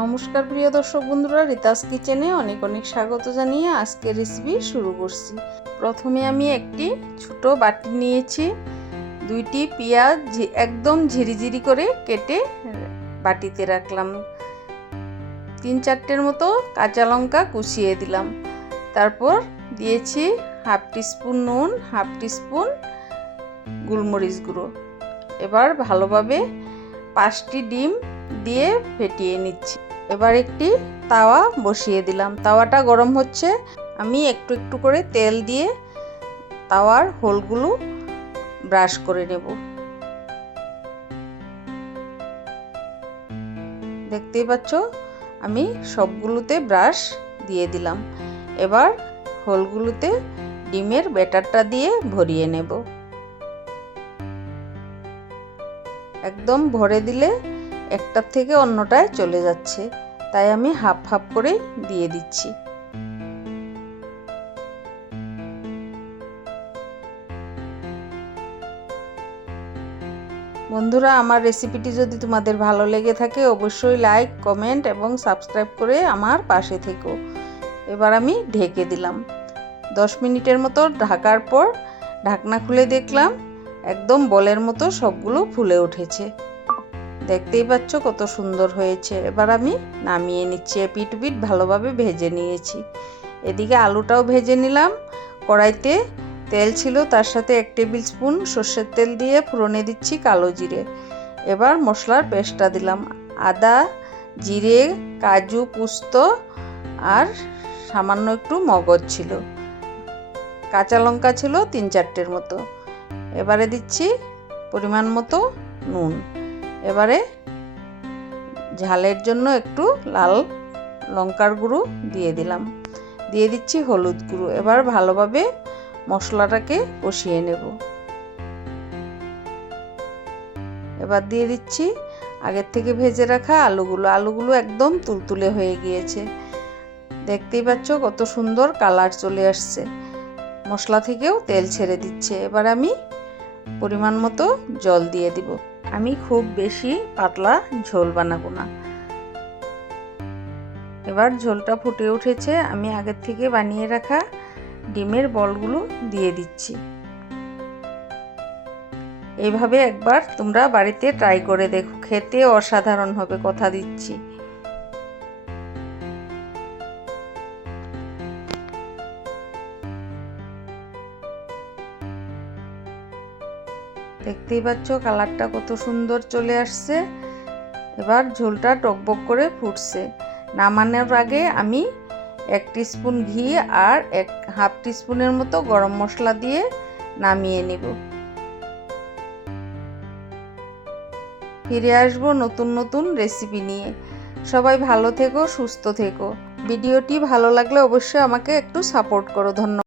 নমস্কার প্রিয় দর্শক বন্ধুরা, রিতাস কিচেনে অনেক অনেক স্বাগত জানিয়ে আজকের রেসিপি শুরু করছি। প্রথমে আমি একটি ছোট বাটি নিয়েছি, দুইটি পেঁয়াজ একদম ঝিরিঝিরি করে কেটে বাটিতে রাখলাম। তিন চারটের মতো কাঁচা লঙ্কা কুচিয়ে দিলাম। তারপর দিয়েছি হাফ টিস্পুন নুন, হাফ টিস্পুন গোলমরিচ গুঁড়ো। এবার ভালোভাবে পাঁচটি ডিম দিয়ে ফেটিয়ে নিচ্ছি। এবার একটি তাওয়া বসিয়ে দিলাম। তাওয়াটা গরম হচ্ছে। আমি একটু একটু করে তেল দিয়ে তাওয়ার হোলগুলো ব্রাশ করে নেব। দেখতেই পাচ্ছ, আমি সবগুলোতে ব্রাশ দিয়ে দিলাম। এবার হোলগুলোতে ডিমের ব্যাটারটা দিয়ে ভরিয়ে নেব। একদম ভরে দিলে একটার থেকে অন্যটায় চলে যাচ্ছে। তাই আমি হাফ হাফ করে দিয়ে দিচ্ছি। বন্ধুরা, আমার রেসিপিটি যদি তোমাদের ভালো লেগে থাকে, অবশ্যই লাইক কমেন্ট এবং সাবস্ক্রাইব করে আমার পাশে থেকো। এবার আমি ঢেকে দিলাম। দশ মিনিটের মতো ঢাকার পর ঢাকনা খুলে দেখলাম, একদম বলের মতো সবগুলো ফুলে উঠেছে। দেখতেই পাচ্ছ কত সুন্দর হয়েছে। এবার আমি নামিয়ে নিচ্ছি। পিট পিট ভালোভাবে ভেজে নিয়েছি। এদিকে আলুটাও ভেজে নিলাম। কড়াইতে তেল ছিল, তার সাথে এক টেবিল স্পুন সর্ষের তেল দিয়ে ফোড়নে দিচ্ছি কালো জিরে। এবার মশলার পেস্টটা দিলাম। আদা, জিরে, কাজু, পুস্ত আর সামান্য একটু মগজ ছিল। কাঁচা লঙ্কা ছিল তিন চারটের মতো। এবারে দিচ্ছি পরিমাণ মতো নুন। এবারে ঝালের জন্য একটু লাল লঙ্কার গুঁড়ো দিয়ে দিলাম। দিয়ে দিচ্ছি হলুদ গুঁড়ো। এবার ভালোভাবে মশলাটাকে কষিয়ে নেব। এবার দিয়ে দিচ্ছি আগের থেকে ভেজে রাখা আলুগুলো। আলুগুলো একদম তুলতুলে হয়ে গিয়েছে। দেখতেই পাচ্ছ কত সুন্দর কালার চলে আসছে। মশলা থেকেও তেল ছেড়ে দিচ্ছে। এবার আমি পরিমাণ মতো জল দিয়ে দিব। আমি খুব বেশি পাতলা ঝোল বানাবো না। এবার ঝোলটা ফুটে উঠেছে, আমি আগের থেকে বানিয়ে রাখা ডিমের বলগুলো দিয়ে দিচ্ছি। এইভাবে একবার তোমরা বাড়িতে ট্রাই করে দেখো, খেতে অসাধারণ হবে কথা দিচ্ছি। দেখতেই পাচ্ছ কালারটা কত সুন্দর চলে আসছে। এবার ঝোলটা টকবক করে ফুটছে। নামানোর আগে আমি এক স্পুন ঘি আর এক হাফ টিস্পুনের মতো গরম মশলা দিয়ে নামিয়ে নিব। ফিরে আসব নতুন নতুন রেসিপি নিয়ে। সবাই ভালো থেকো, সুস্থ থেকো। ভিডিওটি ভালো লাগলে অবশ্যই আমাকে একটু সাপোর্ট করো। ধন্যবাদ।